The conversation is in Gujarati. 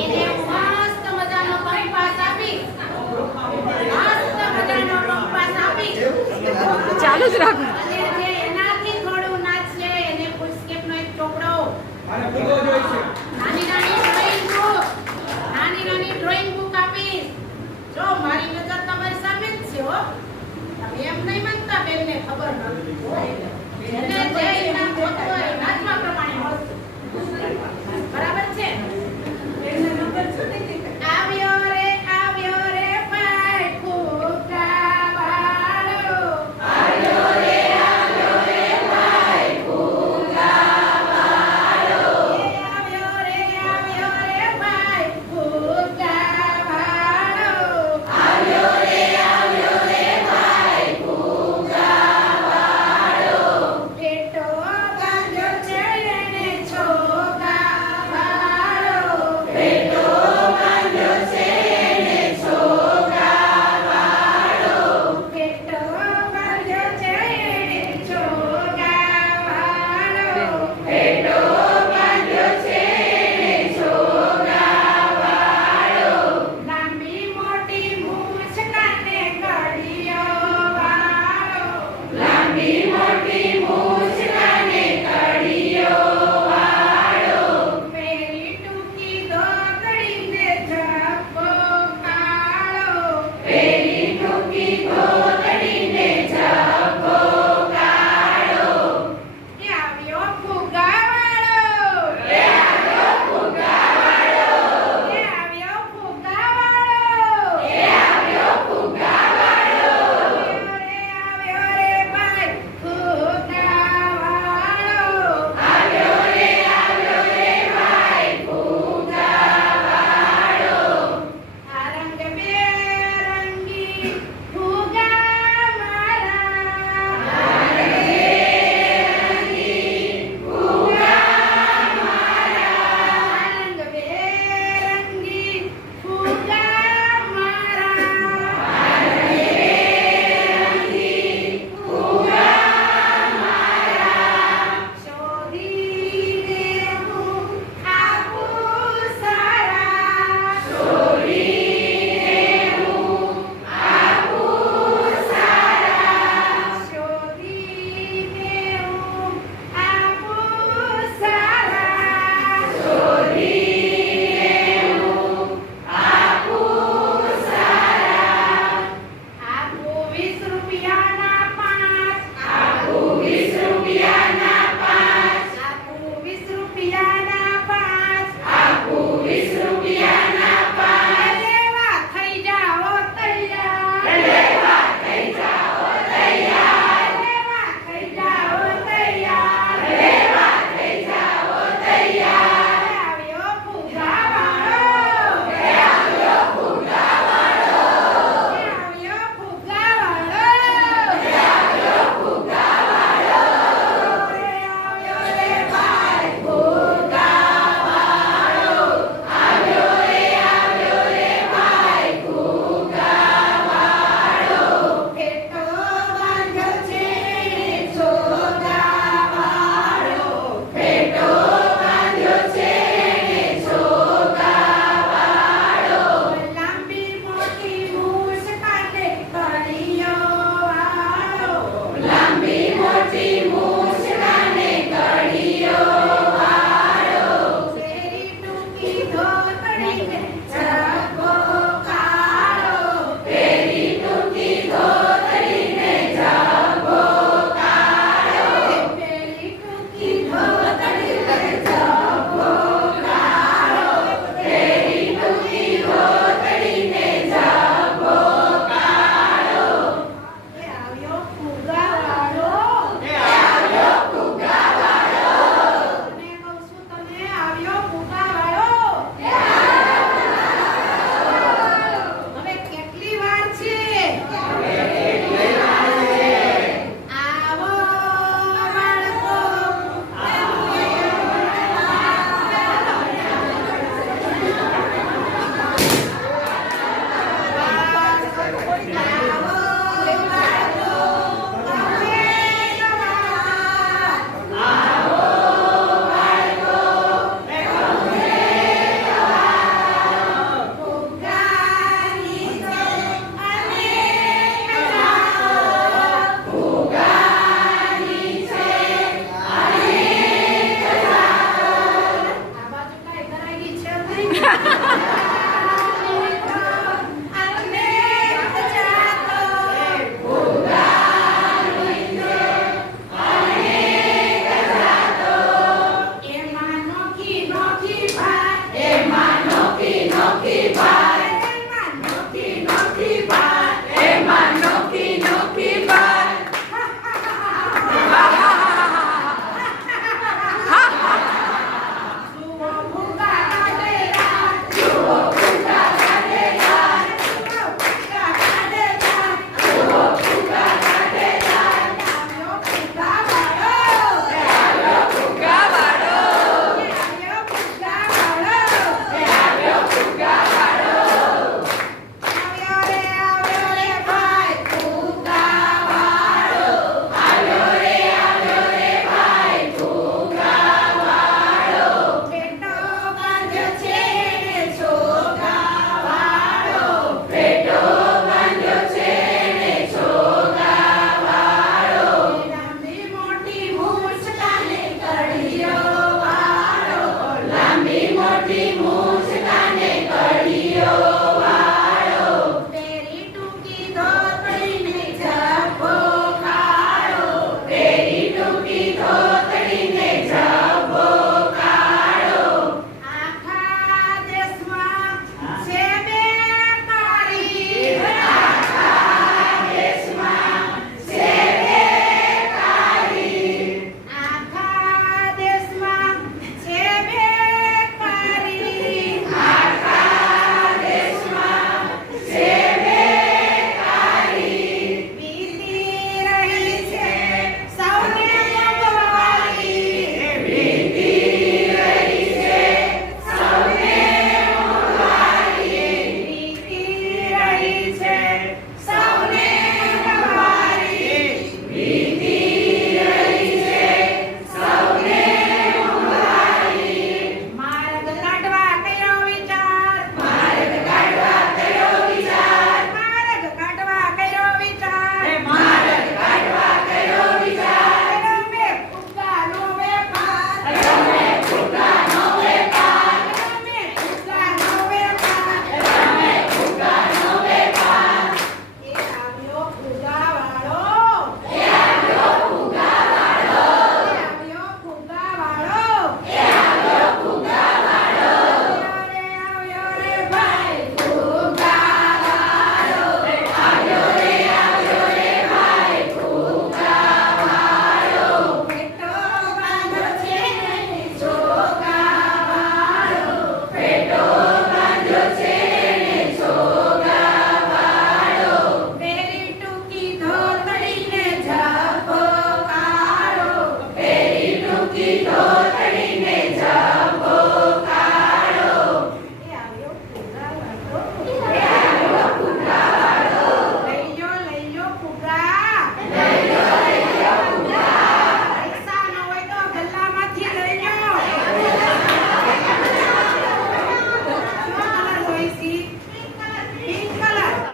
એને મસ્ત મજાનો કંપાસ આપી, મસ્ત મજાનો કંપાસ આપી, ચાલુ જ રાખો. અને જે એનાથી થોડું નાચશે એને ફૂલસ્કેપનો એક ચોપડો અને ફૂલો જોઈ છે. નાની નાની ડ્રોઈંગ બુક આપીશ. જો મારી નજર તમારી સામે જ છે હો. તમે એમ નહીં માનતા બેનને ખબર નથી. જેને જે ઇનામ જોતું હોય નાચવા પ્રમાણે મળશે. બરાબર છે? આવ્યો રે ભાઈ ફુગાવાળો. આવ્યો રે ભાઈ ફુગાવાળો. આવ્યો રે ભાઈ ફુગાવાળો. આવ્યો રે ભાઈ ફુગાવાળો. પેટો બાંધ્યો છે એને છોગાવાળો. પેટો બાંધ્યો છે એને છોગાવાળો. પેટો બાંધ્યો છે એને છોગાવાળો. પેટો બાંધ્યો છે એને છોગાવાળો. લાંબી મોટી મૂછ કાને કડિયો વાળો. લાંબી મોટી મૂછ કાને કડિયો વાળો. પેરી ટૂંકી ધોતડીને ઝભ્ભો કાળો. પેરી ટૂંકી ધોતડીને ઝભ્ભો કાળો. એ આવ્યો ફુગાવાળો. એ આવ્યો ફુગાવાળો. એ આવ્યો ફુગાવાળો. એ આવ્યો ફુગાવાળો. આવ્યો રે ભાઈ ફુગાવાળો. આવ્યો રે ભાઈ ફુગાવાળો. આ રંગબેરંગી ફુગા મારા. આ રંગબેરંગી ફુગા મારા. આ રંગબેરંગી ફુગા મારા. આ રંગબેરંગી ફુગા મારા. શોધીને હું આપું સારા. શોધીને હું આપું સારા. શોધીને હું આપું સારા. શોધીને હું આપું સારા. આપું 20 રૂપિયાના 5. આપું 20 રૂપિયાના 5. આપું 20 રૂપિયાના 5. આપું 20 રૂપિયાના 5. લેવા થઈ જાઓ તૈયાર. લેવા થઈ જાઓ તૈયાર. લેવા થઈ જાઓ તૈયાર. લેવા થઈ જાઓ તૈયાર. આવ્યો ફુગાવાળો. આવ્યો ફુગાવાળો. આવ્યો ફુગાવાળો. આવ્યો ફુગાવાળો. આવ્યો રે ભાઈ ફુગાવાળો. આવ્યો રે ભાઈ ફુગાવાળો. પેટો બાંધ્યો છે એને છોગાવાળો. પેટો બાંધ્યો છે એને છોગાવાળો. લાંબી મોટી મૂછ કાને કડિયો વાળો. લાંબી મોટી મૂછ કાને કડિયો વાળો. પેરી ટૂંકી ધોતડીને ઝભ્ભો કાળો. પેરી ટૂંકી ધોતડીને ઝભ્ભો કાળો. પેરી ટૂંકી ધોતડીને ઝભ્ભો કાળો. પેરી ટૂંકી ધોતડીને ઝભ્ભો કાળો. એ આવ્યો ફુગાવાળો. એ આવ્યો ફુગાવાળો. અને કહું છું તમે આવ્યો ફુગાવાળો. એ આવ્યો છે